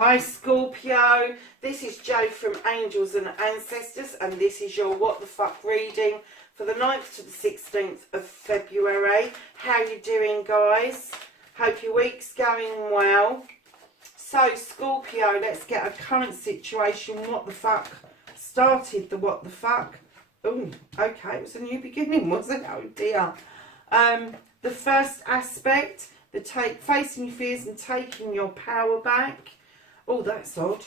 Hi Scorpio, this is Jo from Angels and Ancestors, and this is your What the Fuck reading for the 9th to the 16th of February. How you doing, guys? Hope your week's going well. So Scorpio, let's get a current situation. What the fuck started the what the fuck? Oh, okay, it was a new beginning, was it? Oh dear. The first aspect, the facing your fears and taking your power back. Oh, that's odd.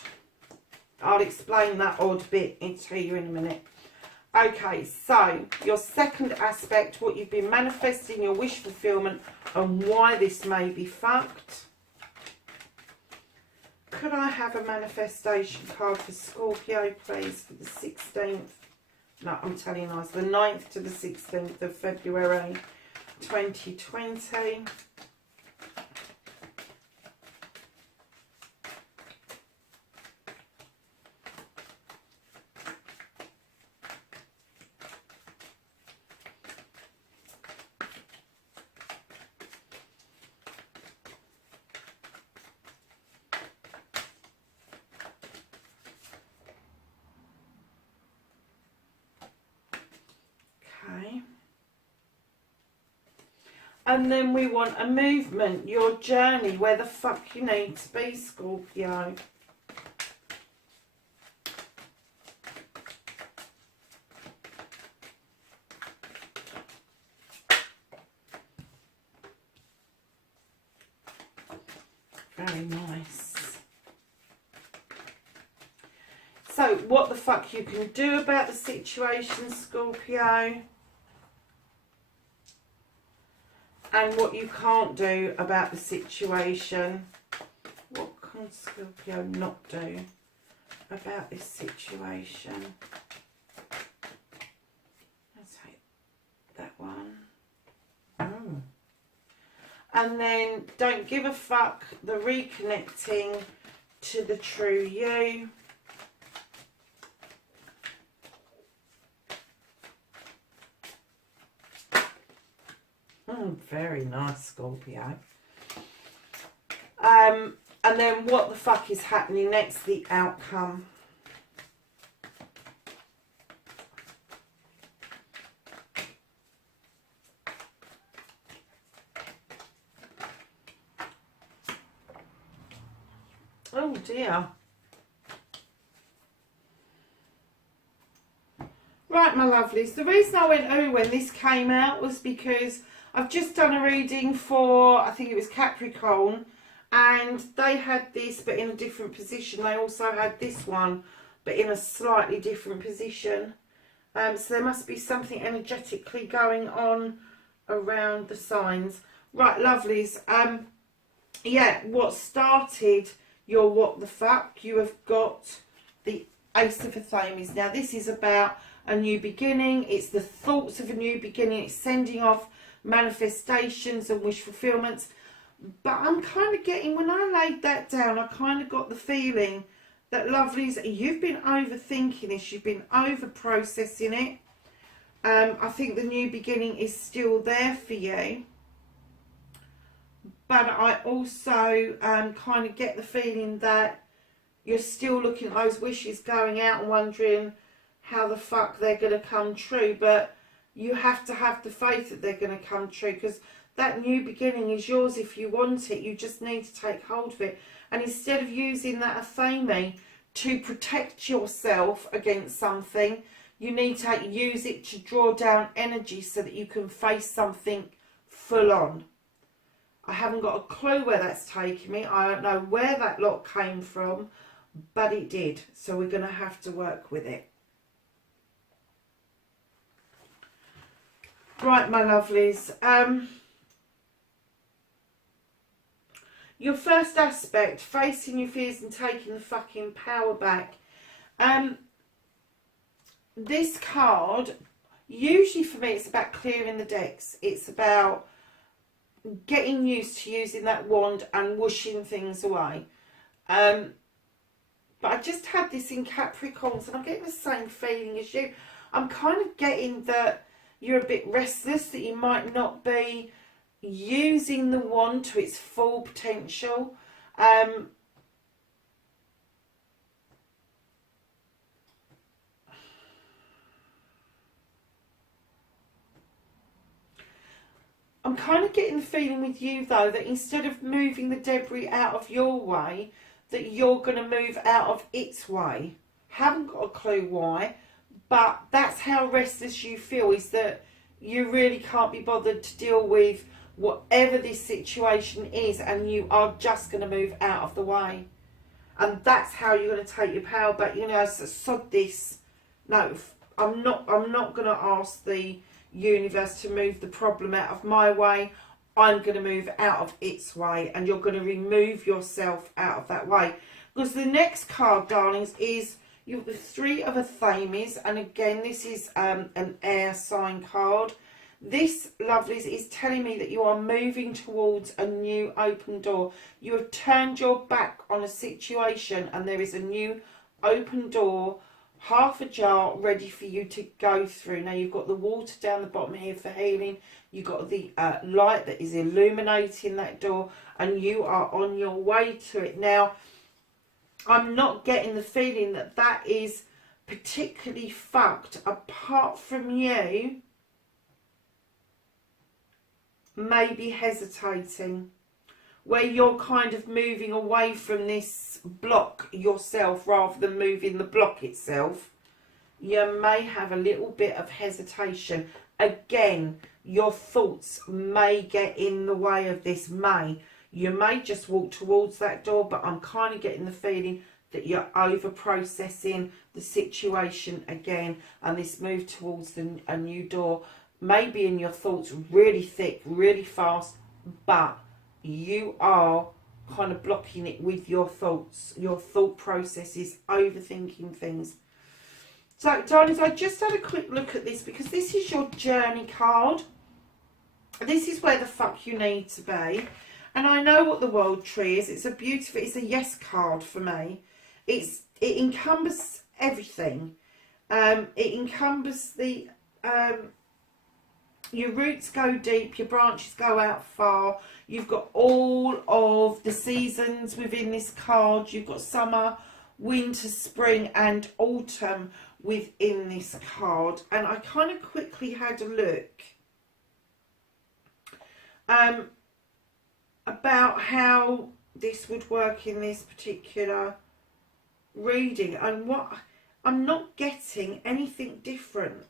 I'll explain that odd bit to you in a minute. Okay, so your second aspect, what you've been manifesting, your wish fulfillment, and why this may be fucked. Could I have a manifestation card for Scorpio, please, for the 16th? No, I'm telling you lies. The 9th to the 16th of February 2020. And then we want a movement, your journey, where the fuck you need to be, Scorpio. Very nice. So, what the fuck you can do about the situation, Scorpio. And what you can't do about the situation. What can Scorpio not do about this situation? Let's take that one. Oh. And then don't give a fuck, the reconnecting to the true you. Very nice, Scorpio. And then what the fuck is happening next, the outcome. Oh dear. Right, my lovelies, the reason I went oh when this came out was because I've just done a reading for, I think it was Capricorn, and they had this but in a different position. They also had this one but in a slightly different position. So there must be something energetically going on around the signs. Right, lovelies, yeah, what started your what the fuck, you have got the Ace of Athames. Now this is about a new beginning. It's the thoughts of a new beginning. It's sending off manifestations and wish fulfillments. But I'm kind of getting, when I laid that down, I kind of got the feeling that, lovelies, you've been overthinking this. You've been over processing it. I think the new beginning is still there for you. But I also kind of get the feeling that you're still looking at those wishes going out and wondering how the fuck they're going to come true. But you have to have the faith that they're going to come true, because that new beginning is yours if you want it. You just need to take hold of it. And instead of using that Athame to protect yourself against something, you need to use it to draw down energy so that you can face something full on. I haven't got a clue where that's taking me. I don't know where that lot came from, but it did. So we're going to have to work with it. Right, my lovelies. Your first aspect, facing your fears and taking the fucking power back. This card, usually for me, it's about clearing the decks. It's about getting used to using that wand and whooshing things away. But I just had this in Capricorns, and I'm getting the same feeling as you. I'm kind of getting that you're a bit restless, that you might not be using the wand to its full potential. I'm kind of getting the feeling with you, though, that instead of moving the debris out of your way, that you're going to move out of its way. Haven't got a clue why, but that's how restless you feel, is that you really can't be bothered to deal with whatever this situation is, and you are just going to move out of the way. And that's how you're going to take your power back. You know, so sod this. No, I'm not going to ask the universe to move the problem out of my way. I'm going to move out of its way, and you're going to remove yourself out of that way. Because the next card, darlings, is you have the Three of Athames, and again, this is an air sign card. This, lovelies, is telling me that you are moving towards a new open door. You have turned your back on a situation, and there is a new open door, half ajar, ready for you to go through. Now, you've got the water down the bottom here for healing. You've got the light that is illuminating that door, and you are on your way to it. Now, I'm not getting the feeling that that is particularly fucked, apart from you maybe hesitating, where you're kind of moving away from this block yourself rather than moving the block itself. You may have a little bit of hesitation. Again, your thoughts may get in the way of this. You may just walk towards that door, but I'm kind of getting the feeling that you're over processing the situation again, and this move towards a new door maybe in your thoughts really thick, really fast, but you are kind of blocking it with your thoughts. Your thought processes, overthinking things. So, darlings, I just had a quick look at this because this is your journey card. This is where the fuck you need to be. And I know what the World Tree is. It's a beautiful, it's a yes card for me. It encompasses everything. It encompasses the... your roots go deep, your branches go out far. You've got all of the seasons within this card. You've got summer, winter, spring and autumn within this card. And I kind of quickly had a look about how this would work in this particular reading. And what I'm not getting anything different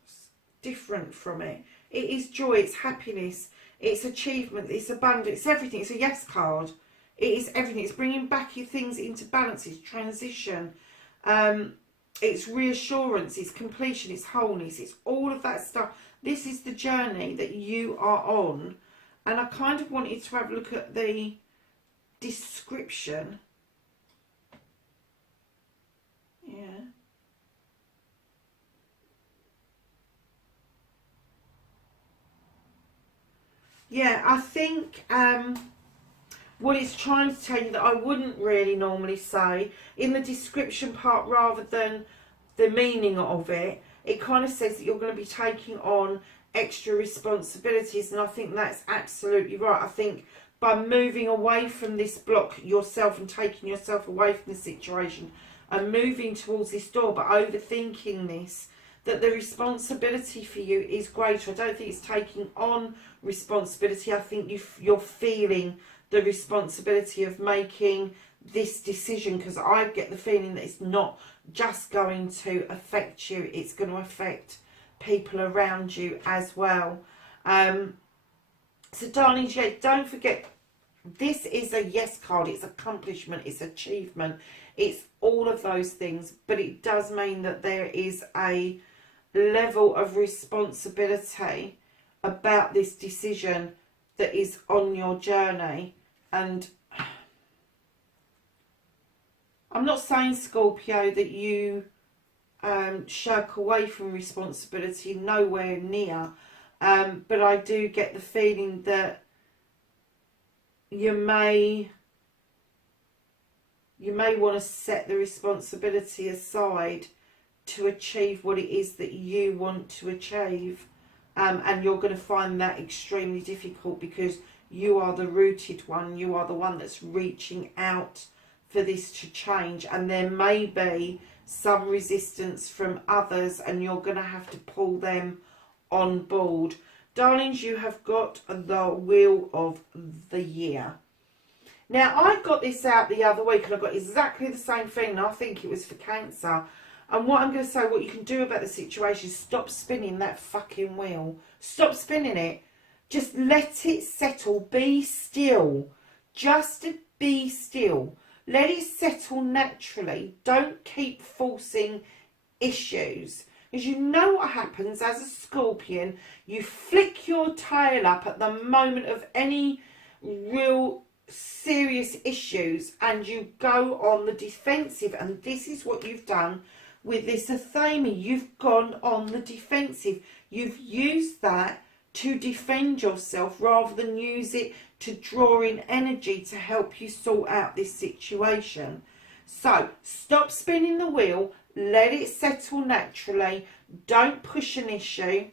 from it. It is joy, it's happiness, it's achievement, it's abundance, it's everything. It's a yes card. It is everything. It's bringing back your things into balance, it's transition, it's reassurance, it's completion, it's wholeness, it's all of that stuff. This is the journey that you are on. And I kind of wanted to have a look at the description. Yeah. Yeah, I think what it's trying to tell you that I wouldn't really normally say in the description part, rather than the meaning of it, it kind of says that you're going to be taking on extra responsibilities, and I think that's absolutely right. I think by moving away from this block yourself and taking yourself away from the situation and moving towards this door, but overthinking this, that the responsibility for you is greater. I don't think it's taking on responsibility. I think you're feeling the responsibility of making this decision, because I get the feeling that it's not just going to affect you, it's going to affect people around you as well. So darlings, yeah, don't forget, this is a yes card. It's accomplishment, it's achievement, it's all of those things, but it does mean that there is a level of responsibility about this decision that is on your journey. And I'm not saying, Scorpio, that you shirk away from responsibility, nowhere near, but I do get the feeling that you may you may want to set the responsibility aside to achieve what it is that you want to achieve. And you're going to find that extremely difficult because you are the rooted one. You are the one that's reaching out for this to change. And there may be some resistance from others and you're going to have to pull them on board. Darlings, you have got the Wheel of the Year. Now, I got this out the other week and I got exactly the same thing. And I think it was for Cancer. And what I'm going to say, what you can do about the situation is stop spinning that fucking wheel. Stop spinning it. Just let it settle. Be still. Just be still. Let it settle naturally. Don't keep forcing issues. Because you know what happens as a Scorpion. You flick your tail up at the moment of any real serious issues and you go on the defensive. And this is what you've done with this Athame. You've gone on the defensive. You've used that to defend yourself rather than use it to draw in energy to help you sort out this situation. So stop spinning the wheel. Let it settle naturally. Don't push an issue.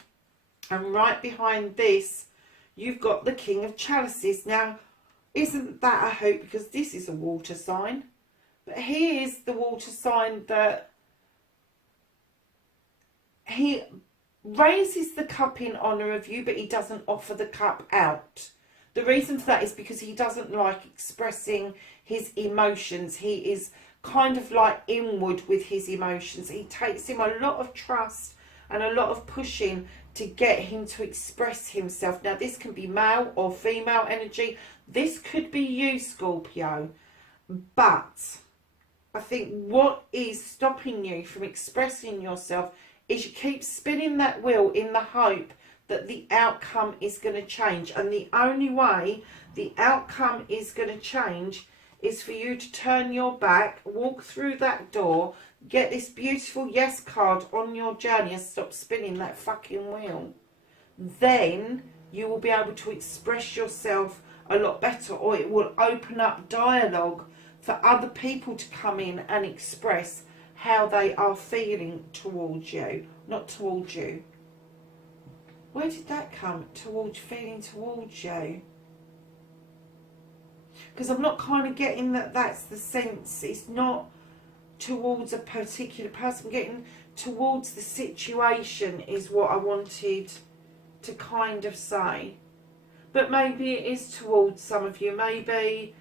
And right behind this, you've got the King of Chalices. Now, isn't that a hope? Because this is a water sign. But here's the water sign that he raises the cup in honour of you, but he doesn't offer the cup out. The reason for that is because he doesn't like expressing his emotions. He is kind of like inward with his emotions. It takes him a lot of trust and a lot of pushing to get him to express himself. Now, this can be male or female energy. This could be you, Scorpio. But I think what is stopping you from expressing yourself is you keep spinning that wheel in the hope that the outcome is going to change. And the only way the outcome is going to change is for you to turn your back, walk through that door, get this beautiful yes card on your journey and stop spinning that fucking wheel. Then you will be able to express yourself a lot better, or it will open up dialogue for other people to come in and express how they are feeling towards you. Not towards you. Where did that come? Towards, feeling towards you. Because I'm not kind of getting that that's the sense. It's not towards a particular person. I'm getting towards the situation is what I wanted to kind of say. But maybe it is towards some of you. Maybe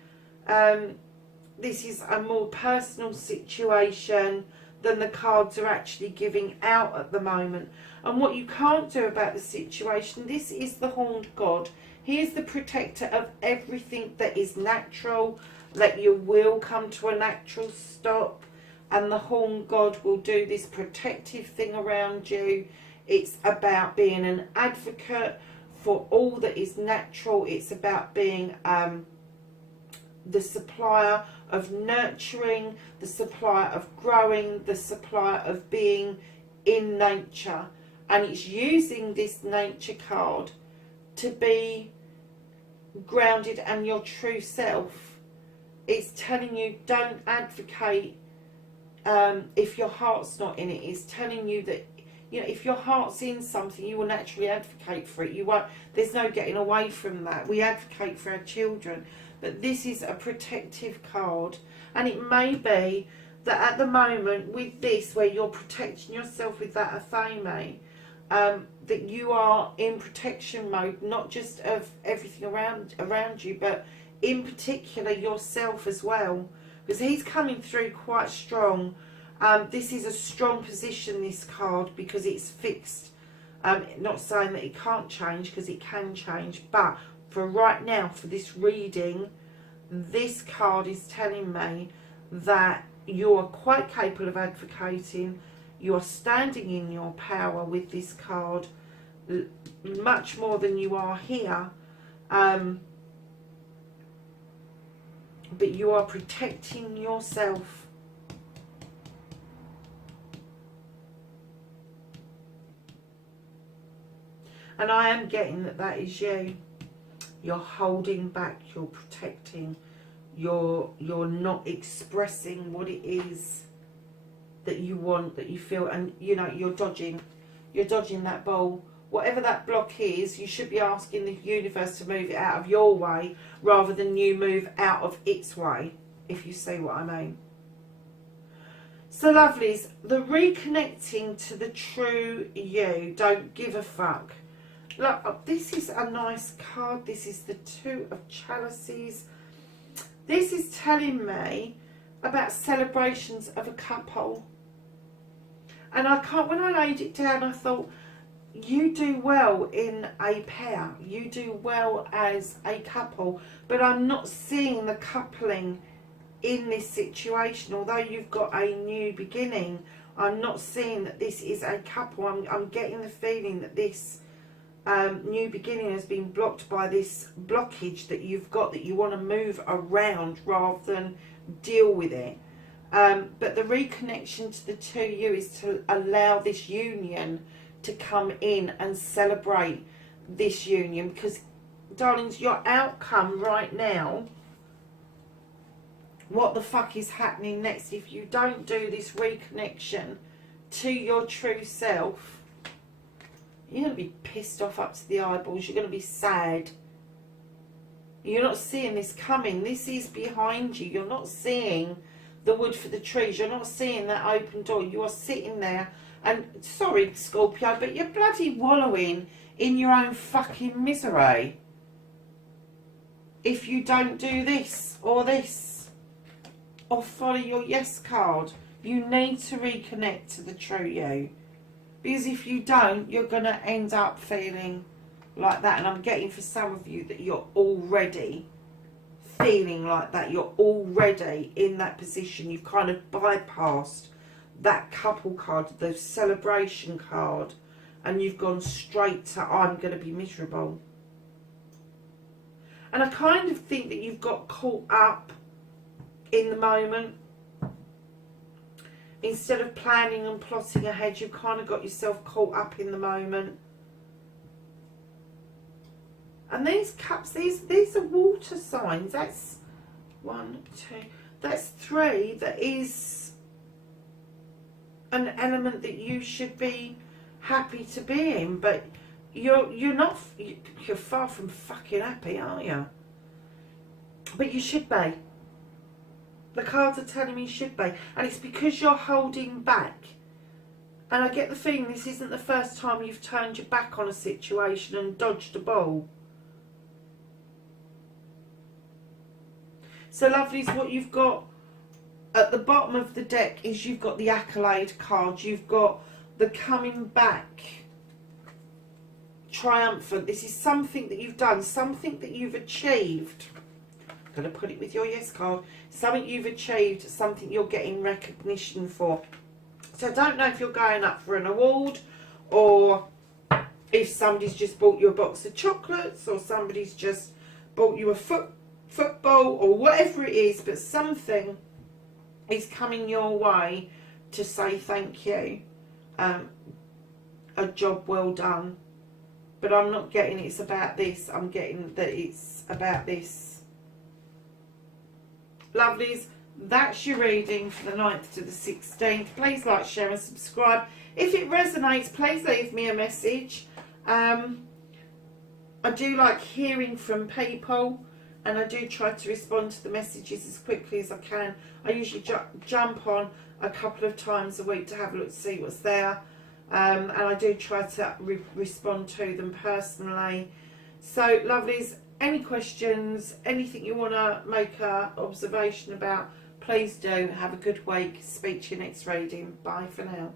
this is a more personal situation than the cards are actually giving out at the moment. And what you can't do about the situation, this is the Horned God. He is the protector of everything that is natural. Let your will come to a natural stop. And the Horned God will do this protective thing around you. It's about being an advocate for all that is natural. It's about being the supplier of nurturing, the supplier of growing, the supplier of being in nature. And it's using this nature card to be grounded and your true self. It's telling you don't advocate if your heart's not in it. It's telling you that, you know, if your heart's in something, you will naturally advocate for it. You won't. There's no getting away from that. We advocate for our children. But this is a protective card. And it may be that at the moment with this, where you're protecting yourself with that Athame, that you are in protection mode, not just of everything around you, but in particular yourself as well. Because he's coming through quite strong. This is a strong position, this card, because it's fixed. Not saying that it can't change, because it can change. But for right now, for this reading, this card is telling me that you are quite capable of advocating. You are standing in your power with this card, much more than you are here. But you are protecting yourself. And I am getting that that is you. You're holding back, you're protecting, you're not expressing what it is that you want, that you feel, and you know, you're dodging that ball. Whatever that block is, you should be asking the universe to move it out of your way rather than you move out of its way, if you see what I mean. So lovelies, the reconnecting to the true you, don't give a fuck. Look, this is a nice card. This is the Two of Chalices. This is telling me about celebrations of a couple. And when I laid it down, I thought, you do well in a pair. You do well as a couple. But I'm not seeing the coupling in this situation. Although you've got a new beginning, I'm not seeing that this is a couple. I'm getting the feeling that this new beginning has been blocked by this blockage that you've got, that you want to move around rather than deal with it. But the reconnection to the two you is to allow this union to come in and celebrate this union, because darlings, your outcome right now, what the fuck is happening next if you don't do this reconnection to your true self? You're going to be pissed off up to the eyeballs. You're going to be sad. You're not seeing this coming. This is behind you. You're not seeing the wood for the trees. You're not seeing that open door. You are sitting there and, sorry Scorpio, but you're bloody wallowing in your own fucking misery if you don't do this or follow your yes card. You need to reconnect to the true you. Because if you don't, you're going to end up feeling like that. And I'm getting for some of you that you're already feeling like that. You're already in that position. You've kind of bypassed that couple card, the celebration card, and you've gone straight to, I'm going to be miserable. And I kind of think that you've got caught up in the moment. Instead of planning and plotting ahead, you've kind of got yourself caught up in the moment. And these cups, these are water signs. That's 1, 2, that's 3. That is an element that you should be happy to be in. But you're not, you're far from fucking happy, aren't you? But you should be. The cards are telling me you should be. And it's because you're holding back. And I get the feeling this isn't the first time you've turned your back on a situation and dodged a ball. So lovelies, what you've got at the bottom of the deck is you've got the accolade card. You've got the coming back triumphant. This is something that you've done, something that you've achieved. I'm going to put it with your yes card. Something you've achieved, something you're getting recognition for. So I don't know if you're going up for an award, or if somebody's just bought you a box of chocolates, or somebody's just bought you a football, or whatever it is, but something is coming your way to say thank you. A job well done. But I'm not getting it's about this. I'm getting that it's about this. Lovelies, that's your reading for the 9th to the 16th. Please like, share and subscribe. If it resonates, please leave me a message. I do like hearing from people, and I do try to respond to the messages as quickly as I can. I usually jump on a couple of times a week to have a look to see what's there. And I do try to respond to them personally. So lovelies, any questions, anything you want to make an observation about, please do. Have a good week. Speak to you next reading. Bye for now.